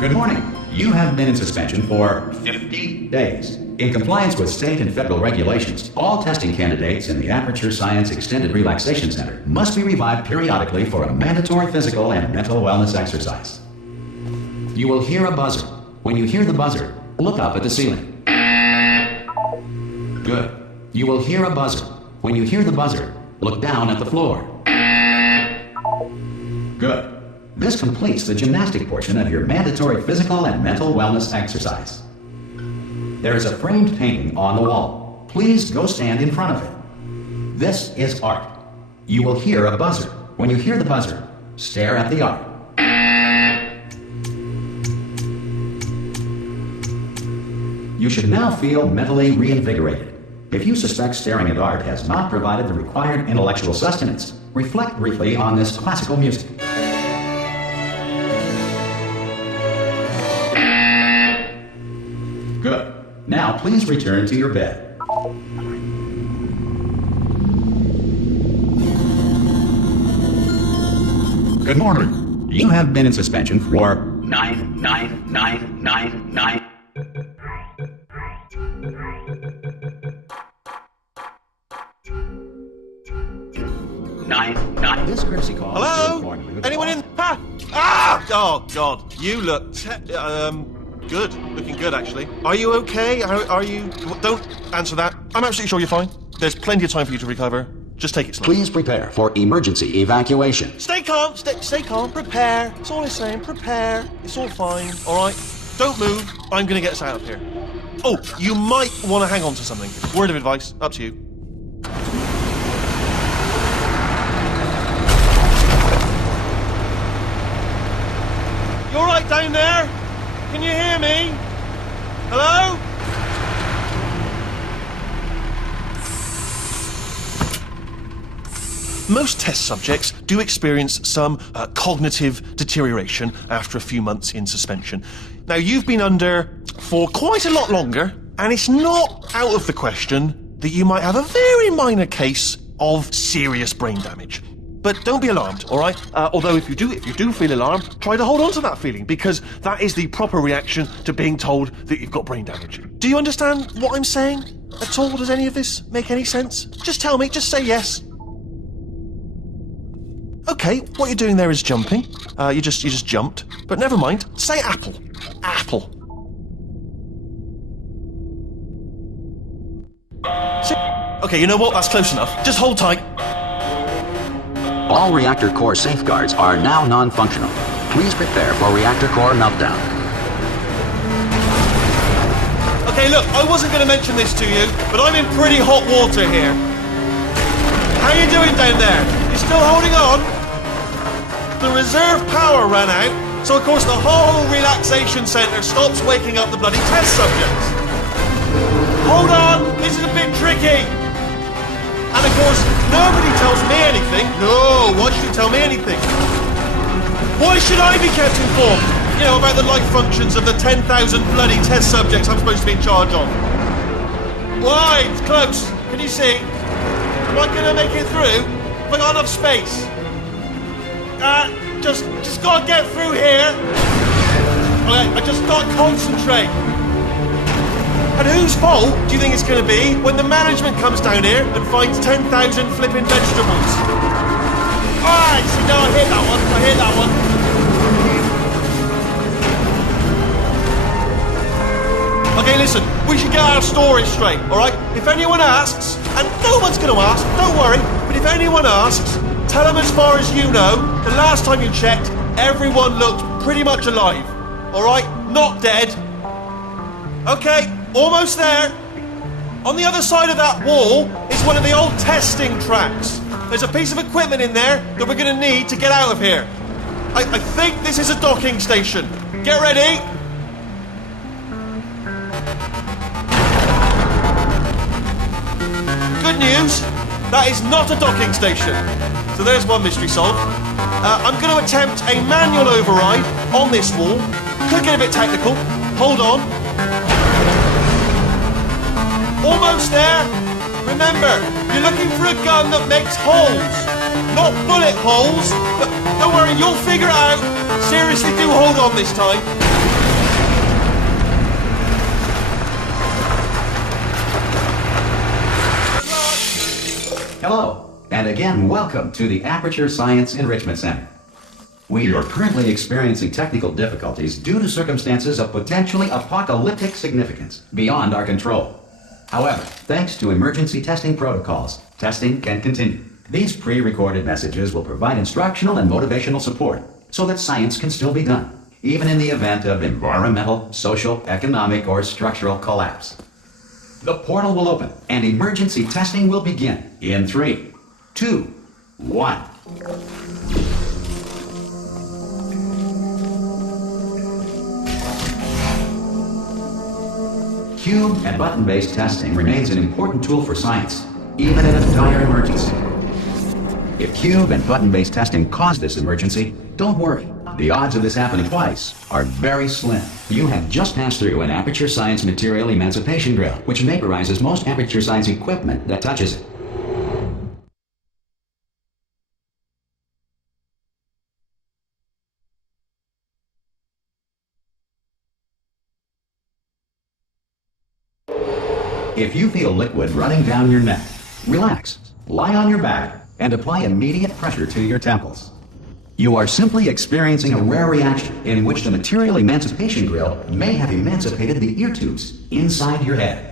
Good morning. You have been in suspension for 50 days. In compliance with state and federal regulations, all testing candidates in the Aperture Science Extended Relaxation Center must be revived periodically for a mandatory physical and mental wellness exercise. You will hear a buzzer. When you hear the buzzer, look up at the ceiling. Good. You will hear a buzzer. When you hear the buzzer, look down at the floor. Good. This completes the gymnastic portion of your mandatory physical and mental wellness exercise. There is a framed painting on the wall. Please go stand in front of it. This is art. You will hear a buzzer. When you hear the buzzer, stare at the art. You should now feel mentally reinvigorated. If you suspect staring at art has not provided the required intellectual sustenance, reflect briefly on this classical music. Good. Now please return to your bed. Good morning. You have been in suspension for 99999. This courtesy call. Hello? Anyone in? Ha! Ah! Oh God! You look good. Looking good, actually. Are you okay? Are you? Don't answer that. I'm absolutely sure you're fine. There's plenty of time for you to recover. Just take it slow. Please prepare for emergency evacuation. Stay calm. Stay calm. Prepare. That's all I'm saying. Prepare. It's all fine. All right. Don't move. I'm gonna get us out of here. Oh, you might want to hang on to something. Word of advice. Up to you. You all right down there? Can you hear me? Hello? Most test subjects do experience some cognitive deterioration after a few months in suspension. Now, you've been under for quite a lot longer, and it's not out of the question that you might have a very minor case of serious brain damage. But don't be alarmed, all right? Although if you do feel alarmed, try to hold on to that feeling, because that is the proper reaction to being told that you've got brain damage. Do you understand what I'm saying at all? Does any of this make any sense? Just tell me, just say yes. Okay, what you're doing there is jumping. You just jumped. But never mind. Say apple. Apple. Okay, you know what? That's close enough. Just hold tight. All reactor core safeguards are now non-functional. Please prepare for reactor core meltdown. Okay, look, I wasn't going to mention this to you, but I'm in pretty hot water here. How you doing down there? You still holding on? The reserve power ran out, so of course the whole relaxation centre stops waking up the bloody test subjects. Hold on, this is a bit tricky. And of course, nobody tells me anything. No, why should you tell me anything? Why should I be kept informed? You know, about the life functions of the 10,000 bloody test subjects I'm supposed to be in charge of. Why? It's close. Can you see? Am I going to make it through? Have I got enough space? Just gotta get through here. Okay, I just gotta concentrate. And whose fault do you think it's going to be when the management comes down here and finds 10,000 flipping vegetables? Alright, see, now I hit that one. I hit that one. Okay, listen, we should get our story straight, alright? If anyone asks, and no one's going to ask, don't worry, but if anyone asks, tell them as far as you know, the last time you checked, everyone looked pretty much alive. Alright? Not dead. Okay. Almost there. On the other side of that wall is one of the old testing tracks. There's a piece of equipment in there that we're going to need to get out of here. I think this is a docking station. Get ready. Good news, that is not a docking station. So there's one mystery solved. I'm going to attempt a manual override on this wall. Could get a bit technical. Hold on. Almost there. Remember, you're looking for a gun that makes holes. Not bullet holes, but don't worry, you'll figure it out. Seriously, do hold on this time. Hello, and again, welcome to the Aperture Science Enrichment Center. We are currently experiencing technical difficulties due to circumstances of potentially apocalyptic significance beyond our control. However, thanks to emergency testing protocols, testing can continue. These pre-recorded messages will provide instructional and motivational support so that science can still be done, even in the event of environmental, social, economic, or structural collapse. The portal will open and emergency testing will begin in 3, 2, 1. Cube and button-based testing remains an important tool for science, even in a dire emergency. If cube and button-based testing caused this emergency, don't worry. The odds of this happening twice are very slim. You have just passed through an Aperture Science material emancipation drill, which vaporizes most Aperture Science equipment that touches it. If you feel liquid running down your neck, relax, lie on your back, and apply immediate pressure to your temples. You are simply experiencing a rare reaction in which the material emancipation grill may have emancipated the ear tubes inside your head.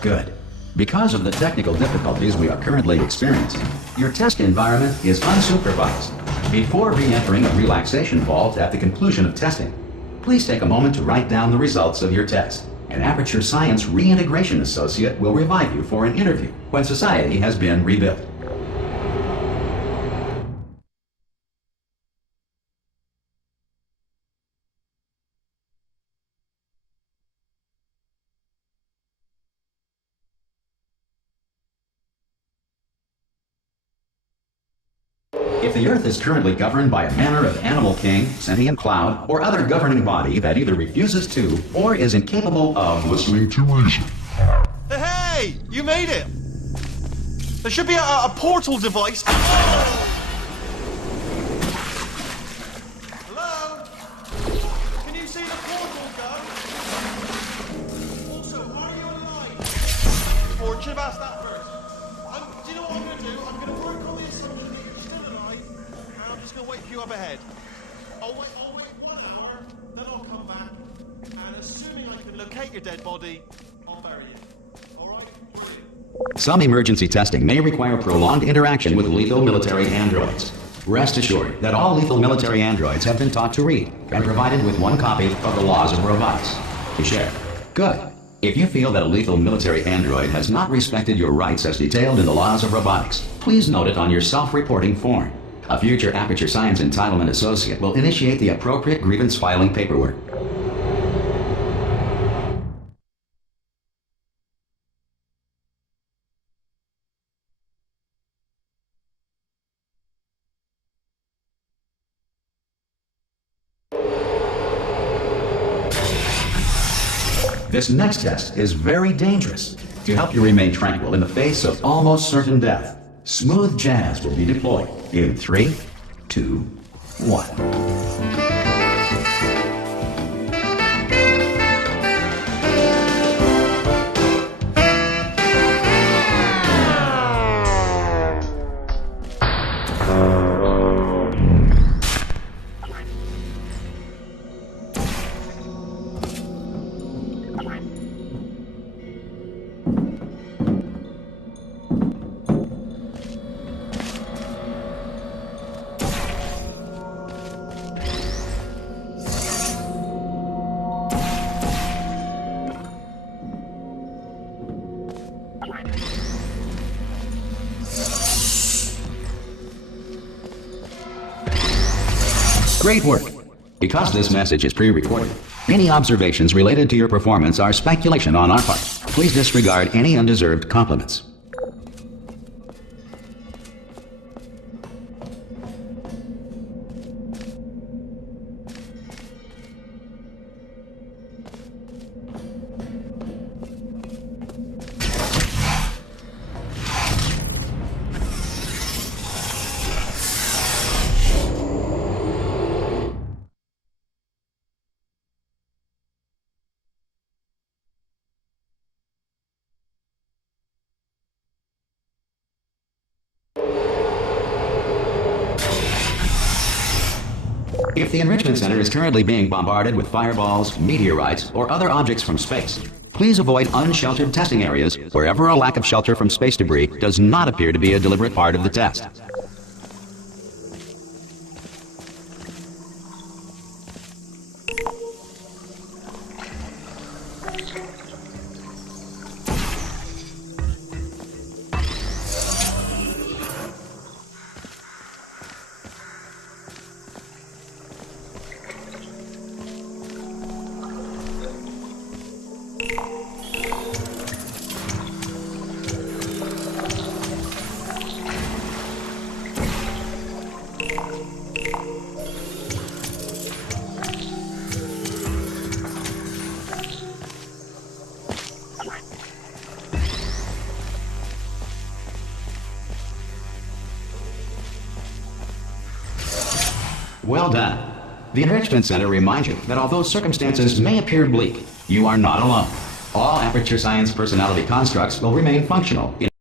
Good. Because of the technical difficulties we are currently experiencing, your test environment is unsupervised. Before re-entering a relaxation vault at the conclusion of testing, please take a moment to write down the results of your test. An Aperture Science Reintegration Associate will revive you for an interview when society has been rebuilt. If the Earth is currently governed by a manner of animal king, sentient cloud, or other governing body that either refuses to or is incapable of listening to reason. Hey! You made it! There should be a portal device. Hello? Can you see the portal gun? Also, are you alive? Or should have asked that first. Do you know what I'm going to do? I'm going to work on the assumption that you're still alive, and I'm just going to wait for you up ahead. I'll wait 1 hour, then I'll come back, and assuming I can locate your dead body, I'll bury you. Alright? Brilliant. Some emergency testing may require prolonged interaction with lethal military androids. Rest assured that all lethal military androids have been taught to read and provided with 1 copy of the Laws of Robotics to share. Good. If you feel that a lethal military android has not respected your rights as detailed in the Laws of Robotics, please note it on your self-reporting form. A future Aperture Science Entitlement Associate will initiate the appropriate grievance filing paperwork. This next test is very dangerous. To help you remain tranquil in the face of almost certain death, smooth jazz will be deployed in 3, 2, 1. Great work. Because this message is pre-recorded, any observations related to your performance are speculation on our part. Please disregard any undeserved compliments. If the Enrichment Center is currently being bombarded with fireballs, meteorites, or other objects from space, please avoid unsheltered testing areas wherever a lack of shelter from space debris does not appear to be a deliberate part of the test. Well done. The Enrichment Center reminds you that although circumstances may appear bleak, you are not alone. All Aperture Science personality constructs will remain functional